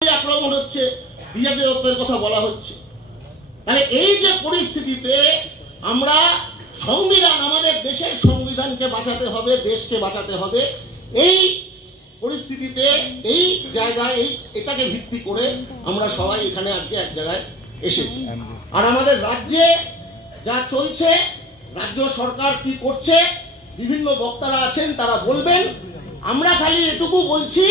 আক্রমণ হচ্ছে বিজেপি দত্তের কথা বলা হচ্ছে। তাহলে এই যে পরিস্থিতিতে আমরা সংবিধান, আমাদের দেশের সংবিধানকে বাঁচাতে হবে, দেশকে বাঁচাতে হবে, এই পরিস্থিতিতে, এই জায়গায়, এই এটাকে ভিত্তি করে আমরা সবাই এখানে আজকে এক জায়গায় এসেছি। আর আমাদের রাজ্যে যা চলছে, রাজ্য সরকার কি করছে, বিভিন্ন বক্তারা আছেন, তারা বলবেন। আমরা খালি এটুকু বলছি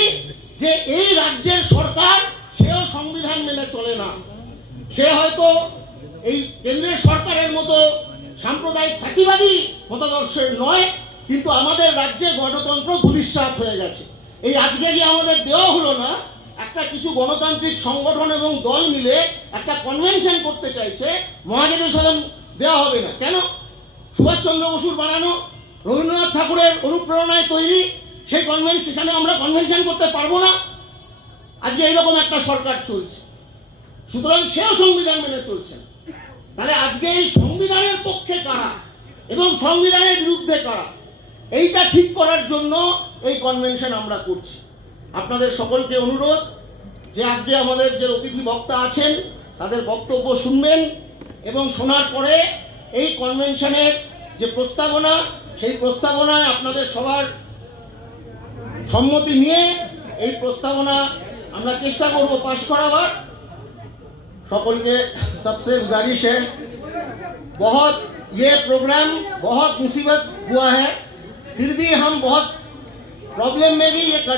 যে এই রাজ্যের সরকার সেও সংবিধান মেনে চলে না। সে হয়তো এই কেন্দ্রের সরকারের মতো সাম্প্রদায়িক ফ্যাসিবাদী মতাদর্শের নয়, কিন্তু আমাদের রাজ্যে গণতন্ত্র ধূলিসাৎ হয়ে গেছে। এই আজকে যে আমাদের দেওয়া হলো না, একটা কিছু গণতান্ত্রিক সংগঠন এবং দল মিলে একটা কনভেনশন করতে চাইছে মহাজাতি সদন দেওয়া হবে না। কেন? সুভাষচন্দ্র বসুর বানানো, রবীন্দ্রনাথ ঠাকুরের অনুপ্রেরণায় তৈরি সেই কনভেন সেখানে আমরা কনভেনশন করতে পারব না। আজকে এইরকম একটা সরকার চলছে। সুতরাং সেও সংবিধান মেনে চলছে তাহলে আজকে এই সংবিধানের পক্ষে কারা এবং সংবিধানের বিরুদ্ধে কারা, এইটা ঠিক করার জন্য এই কনভেনশন আমরা করছি। আপনাদের সকলকে অনুরোধ যে আজকে আমাদের যে অতিথি বক্তা আছেন, তাদের বক্তব্য শুনবেন এবং শোনার পরে এই কনভেনশনের যে প্রস্তাবনা, সেই প্রস্তাবনায় আপনাদের সবার সম্মতি নিয়ে এই প্রস্তাবনা আমরা চেষ্টা করব পাশ করাবার সকলকে सबसे गुजारिश है बहुत ये प्रोग्राम बहुत मुसीबत हुआ है फिर भी हम बहुत प्रॉब्लम में भी ये कर